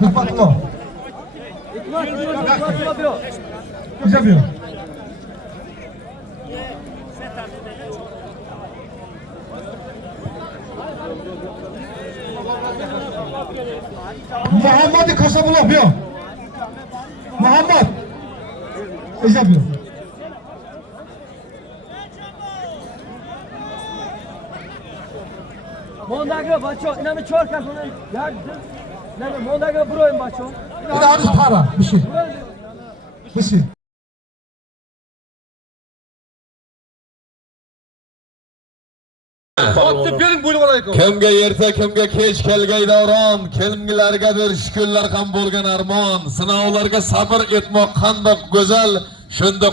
Kapatma. Yapıyor. Muhammed Kasabul yapıyor. Muhammed. Yapıyor. Mondaga bacho, inami chorka sona yardım. Nami mondaga buroyim bacho. Bir daha bir para, bir şey. Bir şey. Kimga erta, kimga kech kelgay davron, kimlarga bir shukrlar ham bo'lgan armon, sinovlarga sabr etmoq qandoq go'zal, shunda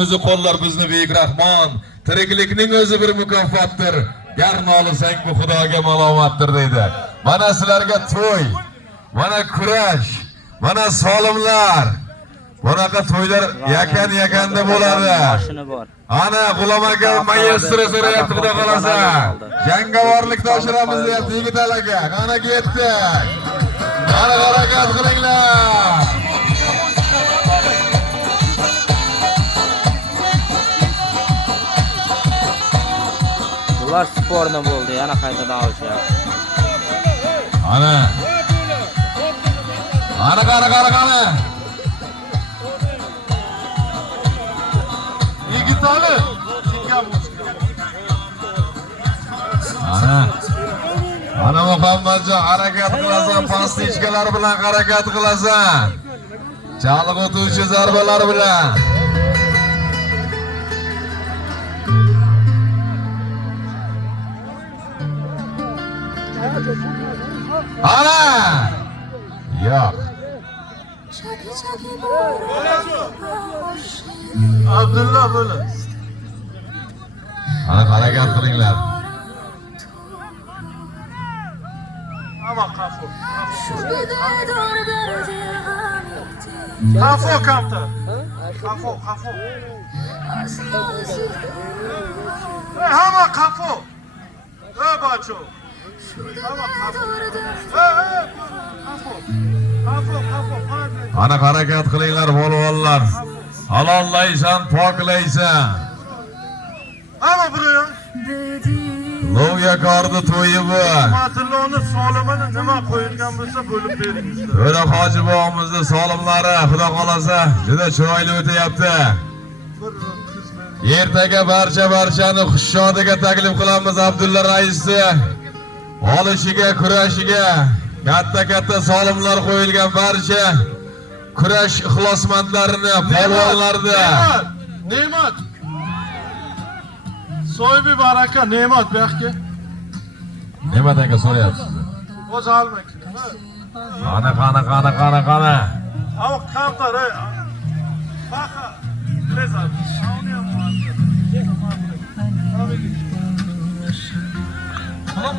o'zi qo'llar bizni buyuk rahmon. Tiriklikning o'zi bir mukofotdir. Gar nolisang bu Xudoga malomatdir deydi. Mana sizlarga to'y, mana kurash, mana solimlar. Bunaqa to'ylar yakan-yakanda bo'ladi. Ana G'ulom aka maestro so'rayapti, xudo xolasa. Jangovorlikda oshiramiz deyapti Yigitali aka. Qani ketdik. Qani harakat qilinglar. Bular sportda bo'ldi, yana qaytadan olishyapti. Ana. Qani. Yigitali. Ana Muhammadjon harakat qilasan, pastichkalar bilan harakat qilasan. Chaliq o'tuvchi zarbalar bilan. Ana! Yo'q. Abdulla böyle. Ana harakat qilinglar. Ama kafu. Kafu kapta. Kafu. Ama kafu. Bacho. Ama kafu. Ana harakat qilinglar polvonlar. Halollaysan, poklaysan. Ama buraya. Lo'ga kordi to'yi bu. Matilloni solimini nima qo'yilgan bo'lsa bo'lib beringizlar. To'ra hoji bobomizni solimlari xudo xolasa juda chiroyli o'tayapti. Ertaga barchani xushshodiga taklif qilamiz Abdulla raisni. Olishiga, kurashiga katta solimlar qo'yilgan barcha kurash ixlosmandlarini, polvonlarni. Ne'mat. So'ybi baraka Ne'mat bu yoqqa. Ne'mat aka so'rayapsiz. O'zi almak. Qani. Ama kaptar ey. Baxa. Lezat. Tamam.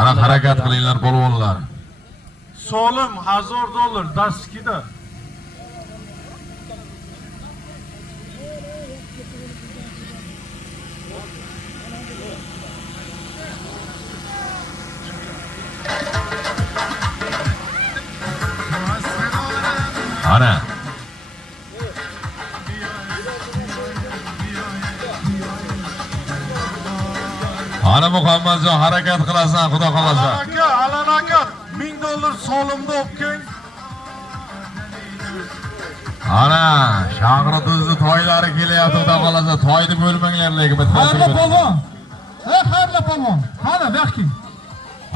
Ana harakat qilinglar polvonlar. Solim $1000 daskida. Ana. Ana Muhammadjon harakat qilasan, xudo xolasa. Alan aka $1000 solimda o'pking. Ana, Shag'irduzni toylari kelyapti, xudo xolasa. Toyni bo'lmanglar lekin bitta. Qani polvon? Qani polvon? Qani baxki.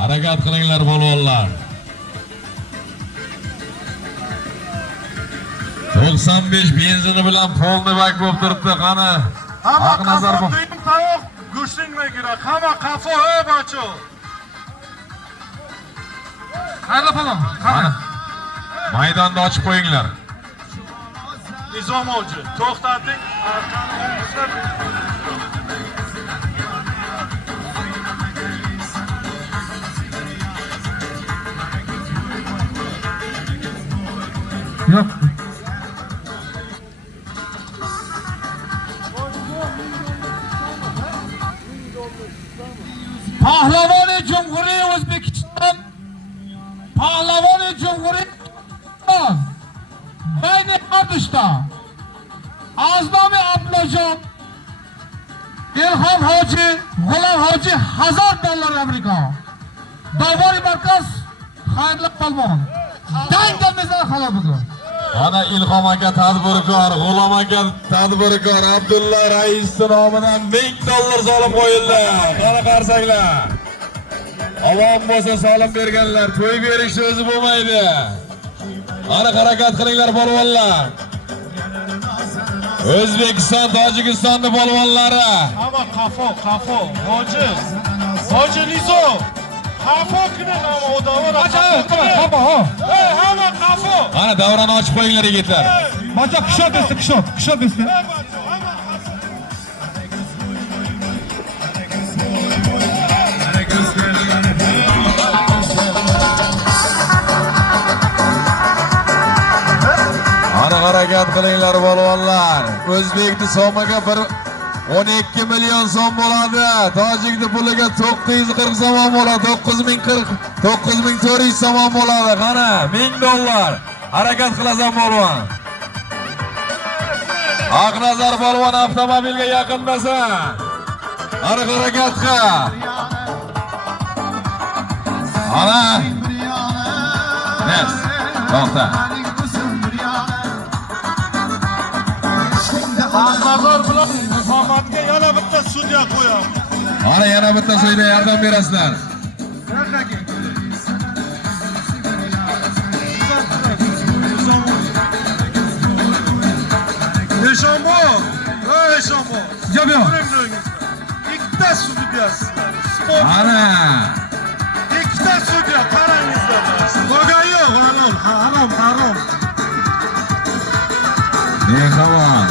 Harakat qilinglar polvonlar. 95 benzini bilan polni bak bo'lib turibdi. Qani? Haq nazar bu. Tayoq go'shtingga kerak. Hamma qafo, bacho. Qayerda palon? Qani. Maydonni ochib qo'yinglar. Nizom hoji, to'xtating. Arkani olmishlar. Yo'q. Pahlavoni Cumhuriyet O'zbekiston Pahlavoni Cumhuriyet Bayni Ardishda Aznomi Abdullajon Ilhom Hoji G'ulom Hoji $1000 Amerika Davoriy markaz xayrli palvon Dangdamizdan xabar bugun Ana Ilhom aka tadbirkor, G'ulom aka tadbirkor, Abdulla rais nomidan $1000 solim qo'yildi. Qani qarsanglar. Avom bo'lsa solim berganlar, to'y berish o'zi bo'lmaydi. Ana harakat qilinglar polvonlar. O'zbekiston, Tojikistonning polvonlari. Hamma qafo. Hoji Nizo. Qafo kuni nomi odamlar. Qafo. Hamma qafo. Ana davrani ochib qo'yinglar yigitlar. Bacha kishot desdi. Ana harakat qilinglar polvonlar. O'zbekni so'miga 12 million so'm bo'ladi. Tojikni puliga 940 so'm bo'ladi. 9400 so'm bo'ladi. Qani $1000. Harakat qilasan polvon. Aqnazar polvon avtomobilga yaqindasan. Ana harakat qil. Ana. Yes. To'xta. Nazar bilan Muhammadga yana bitta sudya qo'yamiz. Ana yana bitta sudya yordam berasizlar. Eshombo. Jo'biyo. Ikkita sudya sizlar. Ana. Ikkita sudya qarangizlar. Bo'lgan yo'q, harom. Ne xabar?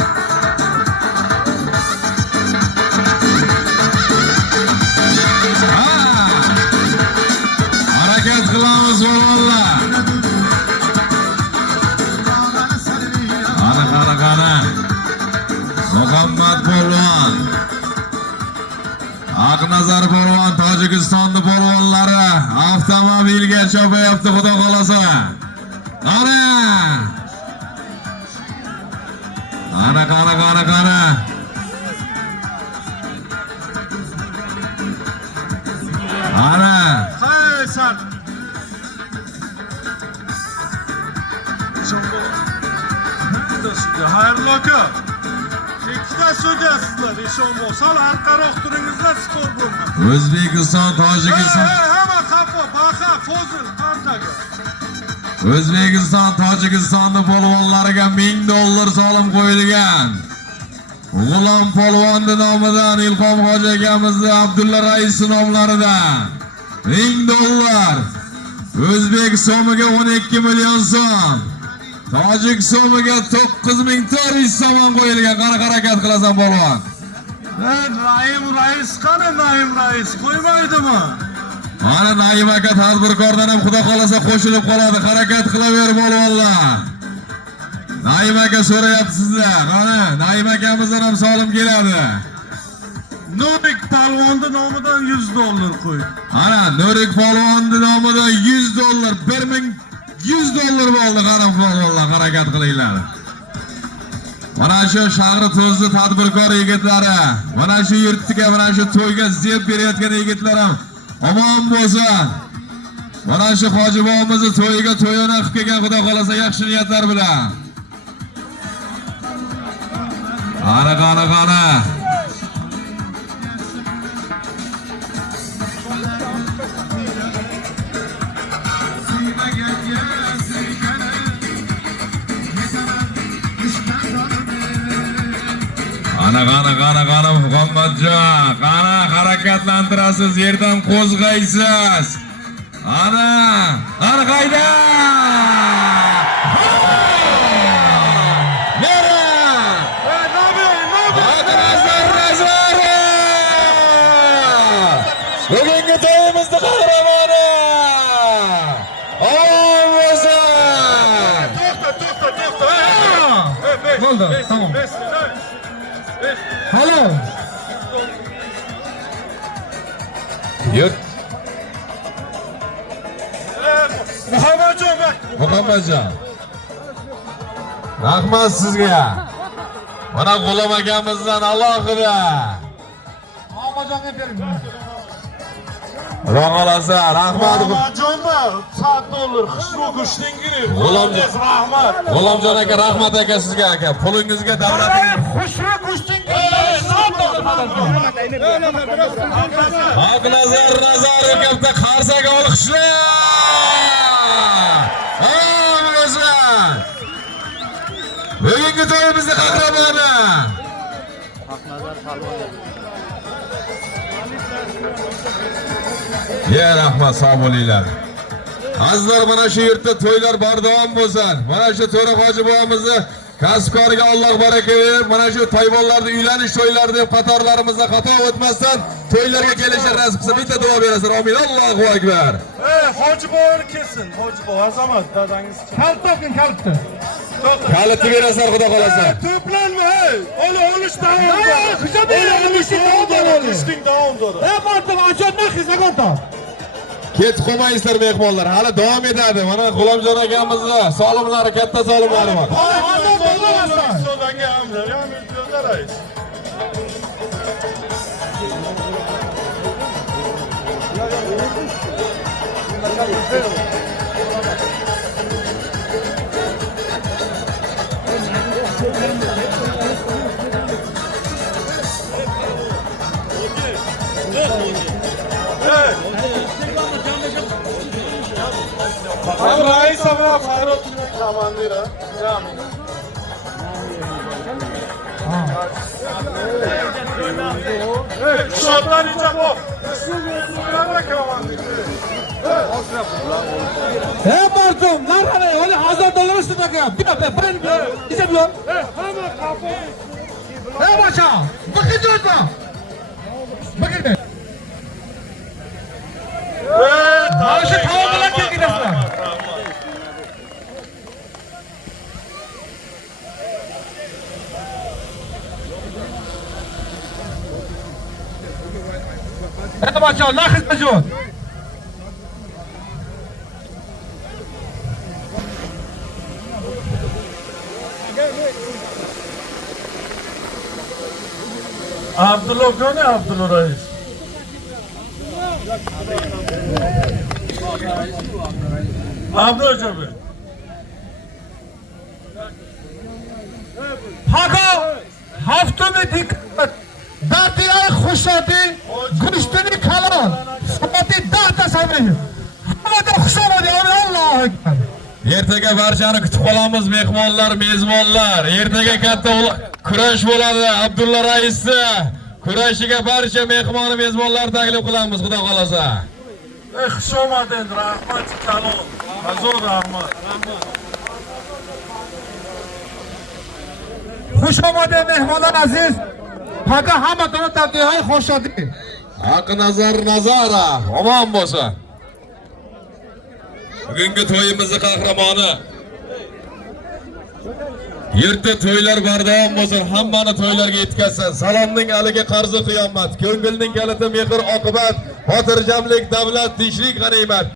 Harakat qilamiz polvonlar. Qani. Muhammad polvon. Aqnazar polvon Tojikistonning polvonlari avtomobilga chopayapti, xudo xolasa. Qani. Ana. Haysan. Hayırlı aka. Ikkita sudya sizlar, Eshombo. Sal arqaroq turingizlar, skor bo'lmaz. O'zbekiston, Tojikiston. Hamma qafo, baqa, fozil, qantaga. O'zbekiston, Tojikistonning polvonlariga $1000 solim qo'yilgan. G'ulom polvonning nomidan Ilhom hoji akamizning Abdulla rais nomlaridan $1000. O'zbek so'miga 12 million so'm. Tojik so'miga 9400 so'm qo'yilgan. Qani harakat qilasan polvon. Naim rais qani Naim rais qo'ymaydimi? Mana Naim aka tadbirkordan ham xudo xolasa qo'shilib qoladi. Harakat qilaver polvonlar. Naim aka so'rayapti sizlar. Qani Naim akamizdan ham solim keladi. Nurik polvonning nomidan $100 qo'y. Ana Nurik polvonning nomidan $100, $1100 bo'ldi. Qani polvonlar harakat qilinglar. Mana shu shahri To'zli tadbirkor yigitlari, mana shu yurtga, mana shu to'yga zeb berayotgan yigitlar ham omon bo'lsin. Mana shu hoji bobomizni to'yiga to'yona qilib kelgan xudo xolasa yaxshi niyatlar bilan. Qani. Ana Qani Muhammadjon. Qani harakatlantirasiz, yerdan qo'zg'aysiz. Qani qayda? Bugungi to'yimizni qahramoni! Omon bo'lsin! To'xta. Bo'ldi, tamom. Halo. Yurt. Muhammadjon bak. Muhammadjon. Rahmat sizga. Mana G'ulom akamizdan alohida. Muhammadjonga bering. Xudo xolasa, rahmat. Muhammadjon bak. $100 xushro go'shting girib. G'ulomjon. Rahmat. G'ulomjon aka, rahmat aka sizga aka. Pulingizga davlatingiz. Xushro go'shting. Haqnazar akamda qarsaga olqishlar. Bo'lsin. Bugungi to'yimizni qahramoni. Haqnazar palvon. Ya rahmat, sog' bo'linglar. Azizlar, mana shu yurtda to'ylar bardavom bo'lsin. Mana shu To'ra hoji bobomizni kasbkoriga Alloh baraka berib, mana shu toyvonlarda uylanish to'ylari deb qatorlarimizda xato o'tmasdan to'ylarga kelishni nasib qilsa, bitta duo berasizlar. Amin. Allohu akbar. Hoji boboni kelsin. Hoji bobo azamat dadangiz. Kalt toping, kaltni. Kalitni berasizlar, xudo xolasa. To'planma, hey. Olish davomda. Ishting davomda. Marta ochondan xizagonta. Ketib qolmaysizlar mehmonlar, hali davom etadi. Mana G'ulomjon akamizni solimlari, katta solimlari bor. Rais ama Faruk komandira. Şotlar içe bu. Hey Martum, narhane, öyle $100 istedik ya. Bir İşte bu. Hey maşa, bakın çocuklar. Bakın be. Maaşı tamamlamak gerekiyor. Hey maşa, nakit mecbur. Abdullah ne Abdullah Reis? Abdullah Hoca Bey. Haga haftada dikkat. Dardiyay xushodi, gushtini kalon. Sabati darda sabri. Hamada xushomadi, Allohu akbar. Ertaga barchani kutib qolamiz, mehmonlar, mezbonlar. Ertaga katta kurash bo'ladi. Abdulla raisni kurashiga barcha mehmon mezbonlar taklif qilamiz, xudo xolasa. Xushomadin, rahmat kalon. Azur rahmat. Xushomadi mehmonlar aziz. Haga hamma dardiyay xushodi. Haqnazar Nazara, omon bo'lsin. Bugungi to'yimizni qahramoni. Yurtda to'ylar bardavom bo'lsin, hammani to'ylarga yetkazsin. Salomning aliga qarzi qiyomat, ko'ngilning kaliti mehr oqibat, xotirjamlik davlat, tinchlik g'animat.